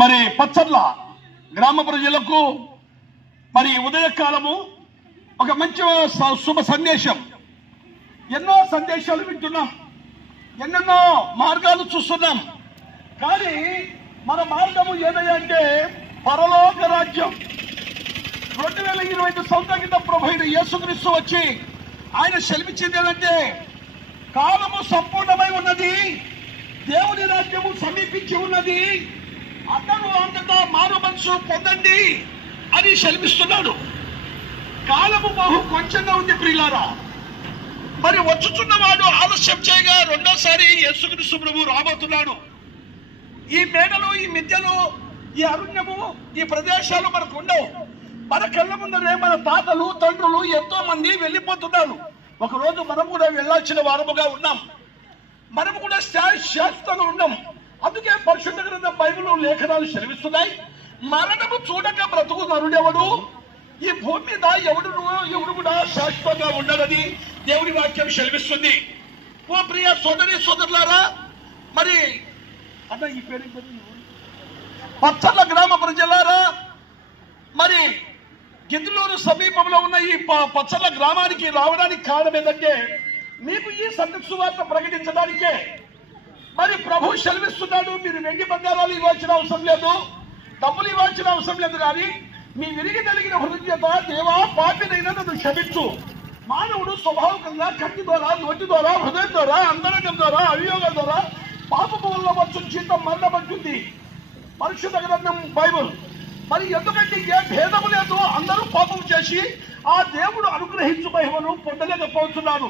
మరి పచ్చర్ల గ్రామ ప్రజలకు మరి ఉదయకాలము ఒక మంచి శుభ సందేశం. ఎన్నో సందేశాలు వింటున్నాం, ఎన్నెన్నో మార్గాలు చూస్తున్నాం. కానీ మన మార్గము ఏదయ్యా అంటే పరలోక రాజ్యం. 2025 సంవత్సరం కింద ప్రభువైన యేసుక్రీస్తు వచ్చి ఆయన సెలవిచ్చింది ఏంటంటే కాలము సంపూర్ణమై ఉన్నది, దేవుని రాజ్యము సమీపించి ఉన్నది, అందరూ అంతటా మారు మనసు పొందండి అని సెలవిస్తున్నాడు. కాలము బహు కొంచెంగా ఉంది ప్రియులారా. మరి వచ్చుతున్నవాడు ఆలస్యం చేయగా రెండోసారి యేసుక్రీస్తు ప్రభు రాబోతున్నాడు. ఈ మేడలు, ఈ మిద్దెలు, ఈ అరణ్యము, ఈ ప్రదేశాలు మనకు ఉండవు. మన కళ్ళ ముందరే మన తాతలు తండ్రులు ఎంతో మంది వెళ్ళిపోతున్నారు. ఒకరోజు మనం కూడా వెళ్ళాల్సిన వారముగా ఉన్నాం. మనము కూడా శాశ్వతంగా ఉన్నాం. అందుకే పరిశుద్ధ గ్రంథం బైబిల్ లేఖనాలు సెలవిస్తున్నాయి, మరణము చూడక బ్రతుకు నరుడెవడు, ఈ భూమి మీద ఎవడు కూడా శాశ్వతంగా ఉండడని దేవుడి వాక్యం సెలవిస్తుంది. ఓ ప్రియ సోదరి సోదరులారా, మరి అన్న ఈ పేరు పచ్చర్ల గ్రామ ప్రజలారా, మరి గిద్దలూరు సమీపంలో ఉన్న ఈ పచ్చర్ల గ్రామానికి రావడానికి కారణం ఏంటంటే మీకు ఈ సందేశ సువార్త ప్రకటించడానికే. మరి ప్రభు సెలవిస్తున్నాడు, మీరు వెండి బంగారాలు ఇవ్వాల్సిన అవసరం లేదు, డబ్బులు ఇవ్వాల్సిన అవసరం లేదు, కానీ మీ విరిగి కలిగిన హృదయత దేవా పాపినైనా నన్ను క్షమించు. మానవుడు స్వభావకంగా కంటి ద్వారా, నోటి ద్వారా, హృదయం ద్వారా, అంతరంగం ద్వారా, అవియోగం ద్వారా పాపము వల్ల వచ్చు జీతం మరణం అంటుంది పరిశుద్ధ గ్రంథం బైబుల్. మరి ఎందుకంటే ఏ భేదము లేదు, అందరూ పాపం చేసి ఆ దేవుడు అనుగ్రహించు మహిమను పొందలేకపోతున్నారు.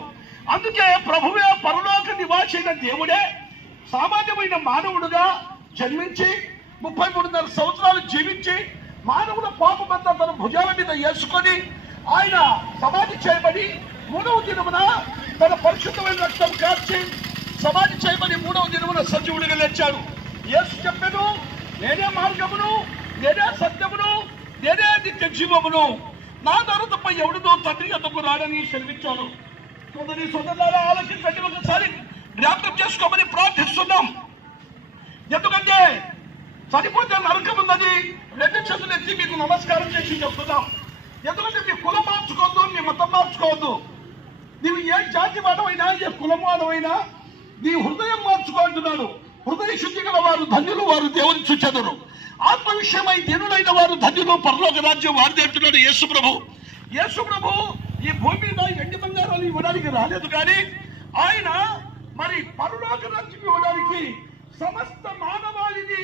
అందుకే ప్రభువే పరలోక నివాసి అయిన దేవుడే సామాన్యమైన మానవుడుగా జన్మించి 33.5 సంవత్సరాలు జీవించి మానవుల పాపమంతా తన భుజాల మీద వేసుకొని ఆయన సమాధి చేయబడి 3వ దినమున తన పరిశుద్ధమైన రక్తం కార్చి సమాధి చేయబడి 3వ దినమున సజీవుడిగా లేచాడు. యేసు చెప్పాను, నేనే మార్గమును, నేనే సత్యమును, నేనే నిత్య జీవమును, నా ద్వారా తప్ప ఎవడితో తండ్రి అతకు రాడని సెలవిచ్చాను. సోదరి సోదరులారా, ఆలోచించండి, ఒకసారి జ్ఞాపకం చేసుకోమని ప్రార్థిస్తున్నాం. ఎందుకంటే చనిపోతే నరకం ఉందని 2 చేతులు ఎత్తి మీకు నమస్కారం చేసి చెప్తున్నాం. ఎందుకంటే మీ కులం మార్చుకోవద్దు, మీ మతం మార్చుకోవద్దు. నీవు ఏ జాతి వాడమైనా, ఏ కులం వాడమైనా నీ హృదయం మార్చుకుంటున్నాడు. హృదయ శుద్ధి గల వారు ధన్యులు, వారు దేవుని చూచెదరు. ఆత్మ విషయమై దీనులైన వారు ధన్యులు, పరలోక రాజ్యం వారిది అంటున్నాడు యేసు ప్రభు. యేసు ప్రభు ఈ భూమి మీద ఎండి బంగారాలు ఇవ్వడానికి రాలేదు, కానీ ఆయన మరి పరలోక రాజ్యం ఇవ్వడానికి సమస్త మానవాళిని